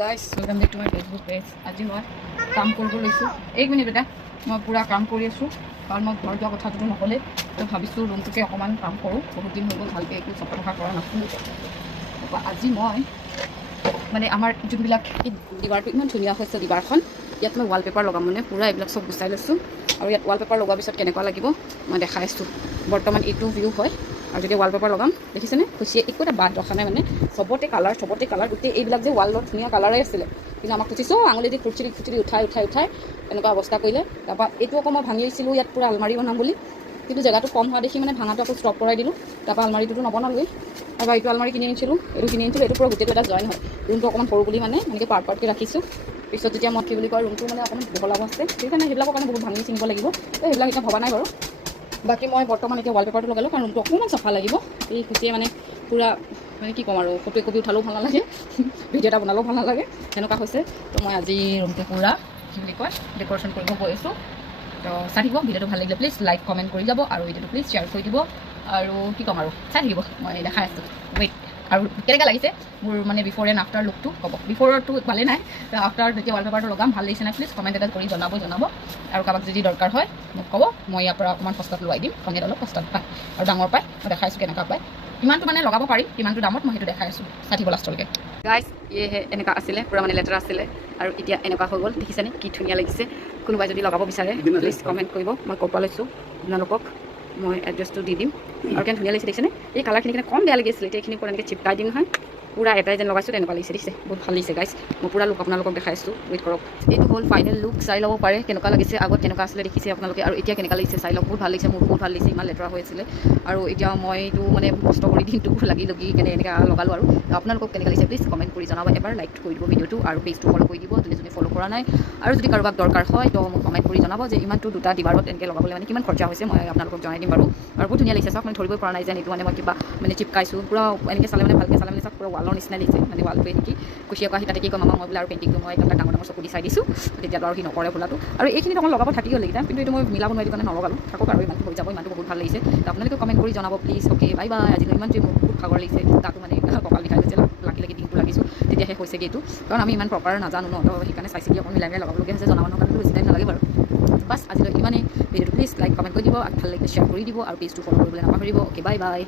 Guys welcome back to my Facebook page. আজি মই কাম কৰিব লৈছোঁ। এক মিনিট বেটা, মই পূৰা কাম কৰি আছোঁ কাৰণ মই ঘৰ যোৱা কথাটোতো নক'লেই, তো ভাবিছোঁ ৰুমটোকে অকণমান কাম কৰোঁ। বহুত দিন হৈ গ'ল ভালকৈ একো চফা টফা কৰা নাছিলোঁ। আজি মই মানে আমাৰ যোনবিলাক এই দিৱাৰটো ইমান ধুনীয়া হৈছে, দিৱাৰখন ইয়াত মই ৱালপেপাৰ লগাম, মানে পূৰা এইবিলাক চব গুচাই লৈছোঁ। আৰু ইয়াত ৱালপেপাৰ লগোৱাৰ পিছত কেনেকুৱা লাগিব মই দেখাই আছোঁ। বৰ্তমান এইটো ভিউ হয় আৰু যেতিয়া ৱালপেপাৰ লগাম দেখিছেনে, খুচিয়ে একো এটা বাদ ৰখা নাই, মানে চবতে কালাৰ গোটেই এইবিলাক যে ৱালত ধুনীয়া কালাৰেই আছিলে, কিন্তু আমাক খুচিছোঁ আঙুলি দি খুচৰি উঠাই এনেকুৱা অৱস্থা কৰিলে। তাৰপৰা এইটো আকৌ মই ভাঙি দিছিলোঁ ইয়াত পূৰা আলমাৰি বনাম বুলি, কিন্তু জেগাটো কম হোৱা দেখি মানে ভাঙাটো আকৌ ষ্টপ কৰাই দিলোঁ। তাৰপৰা আলমাৰিটোতো নবনালোৱেই। তাৰপৰা এইটো আলমাৰি কিনি আনিছিলোঁ, এইটো পূৰা গোটেইটো এটা জইন হয়। ৰুমটো অকণমান সৰু বুলি মানে এনেকৈ পাৰ্টকৈ ৰাখিছোঁ। পিছত যেতিয়া মই কি বুলি কয় ৰুমটো মানে অকণমান বহলাব আছে, সেইকাৰণে সেইবিলাকৰ কাৰণে বহুত ভাঙি চিনিব লাগিব। তো সেইবিলাক এতিয়া ভবা নাই বাৰু। বাকী মই বৰ্তমান এতিয়া ৱালপেপাৰটো লগালোঁ কাৰণ ৰুমটো অকণমান চাফা লাগিব। এই খুচিয়ে মানে পূৰা মানে কি ক'ম আৰু, ফটো একপি উঠালেও ভাল নালাগে, ভিডিঅ' এটা বনালেও ভাল নালাগে, সেনেকুৱা হৈছে। তো মই আজি ৰুমটো পূৰা কি বুলি কয় ডেক'ৰেশ্যন কৰিব গৈ আছোঁ। তো চাই থাকিব, ভিডিঅ'টো ভাল লাগিলে প্লিজ লাইক কমেণ্ট কৰি যাব, আৰু ভিডিঅ'টো প্লিজ শ্বেয়াৰ কৰি দিব। আৰু কি ক'ম আৰু, চাই থাকিব, মই দেখাই আছোঁ। ৱেইট, আৰু কেনেকৈ লাগিছে মোৰ মানে বিফ'ৰ এণ্ড আফটাৰ লুকটো ক'ব। বিফ'ৰটো ভালেই নাই, আফটাৰ যেতিয়া ৱালপেপাৰটো লগাম ভাল লাগিছে নাই প্লিজ কমেণ্ট এটা কৰি জনাব। আৰু কাৰোবাক যদি দৰকাৰ হয় মোক ক'ব, মই ইয়াৰ পৰা অকণমান সস্তাত লোৱাই দিম। কণীত অলপ সস্তাত পায় আৰু ডাঙৰ পায়, মই দেখাইছোঁ কেনেকুৱা পায়। কিমানটো মানে লগাব পাৰি, কিমানটো দামত মই সেইটো দেখাই আছোঁ, চাই থাকিব লাষ্টলৈকে। গাইজ ইয়েহে এনেকুৱা আছিলে, পূৰা মানে লেতেৰা আছিলে আৰু এতিয়া এনেকুৱা হৈ গ'ল, দেখিছেনে কি ধুনীয়া লাগিছে। কোনোবাই যদি লগাব বিচাৰে প্লিজ কমেণ্ট কৰিব, মই ক'ৰ পৰা লৈছোঁ আপোনালোকক মই এড্ৰেছটো দি দিম। আৰু কেনে ধুনীয়া লাগিছে দেখিছেনে, এই কালাৰখিনি কেনে কম বেয়া লাগি আছিলে, এতিয়া এইখিনি পৰা এনেকৈ চিপকাই দিম নহয়, পূৰা এটাই যেন লগাইছোঁ তেনেকুৱা লাগিছে। দেখিছে বহুত ভাল লাগিছে গাইজ, মই পূৰা লুক আপোনালোকক দেখাই আছোঁ, ৱেইট কৰক। এইটো হ'ল ফাইনেল লুক, চাই ল'ব পাৰে কেনেকুৱা লাগিছে। আগত কেনেকুৱা আছিলে দেখিছে আপোনালোকে, আৰু এতিয়া কেনেকুৱা লাগিছে চাই লওক। বহুত ভাল লাগিছে, মোৰ বহুত ভাল লাগিছে, ইমান লেতেৰা হৈ আছিলে। আৰু এতিয়া মইতো মানে কষ্ট কৰি দিনটো লাগি কেনে এনেকৈ লগালোঁ। আৰু আপোনালোকক কেনেকুৱা লাগিছে প্লিজ কমেণ্ট কৰি জনাব। এবাৰ লাইক কৰি দিব ভিডিঅ'টো, আৰু পেজটো ফ'ল' কৰি দিব যোনে ফ'ল' কৰা নাই। আৰু যদি কাৰোবাক দৰকাৰ হয় তো মোক কমেণ্ট কৰি জনাব যে ইমানটো দুটা দিৱাৰত এনেকৈ লগাবলৈ মানে কিমান খৰচা হৈছে, মই আপোনালোকক জনাই দিম বাৰু। আৰু বহুত ধুনীয়া লাগিছে চাওক, মানে ধৰিবই পৰা নাই যেন এইটো মানে মই কিবা মানে চিপকাইছোঁ। পূৰা এনেকৈ চালে মানে ভালকৈ চালে মানে চাওক পূৰা ৱালৰ নিচিনা লাগিছে, মানে ৱালটোৱে নেকি। খুচিয়ে কোৱা সি তাতে কি কম মই বোলে আৰু পেইণ্টিংটো মই একদম ডাঙৰ চকু দি চাই দিছোঁ, তেতিয়াতো আৰু সি নকৰে বোলাটো। আৰু এইখিনিত অকণ লগাব থাকি গ'ল এইকেইটা, কিন্তু এইটো মই মিলাব নোৱাৰিলোঁ কাৰণে নলগালোঁ। থাকক আৰু ইমানটো হৈ যাব, ইমানটো বহুত ভাল লাগিছে। তো আপোনালোকে কমেণ্ট কৰি জনাব প্লিজ। Okay bye bye. আজিলৈ ইমানটোৱে, মোৰ বহুত ভাগৰ লাগিছে, তাতো মানে কঁকাল বিষাই গৈছে, লাগি দিনটো লাগিছোঁ, তেতিয়াহে হৈছেগৈ এইটো। কাৰণ আমি ইমান প্ৰপাৰ নাজানো ন, তো সেইকাৰণে চাই চিতি অকণ মিলাই লগাবলগীয়া হৈছে। জনা মানুহৰ কাৰণেতো বেছি টাইম নালাগে বাৰু। বাছ আজিলৈ ইমানেই। ভিডিঅ'টো প্লিজ লাইক কমেণ্ট কৰি দিব, আৰু ভাল লাগিলে শ্বেয়াৰ কৰি দিব, আৰু পেজটো ফ'ল' কৰিবলৈ নাপাহৰিব। Okay bye bye.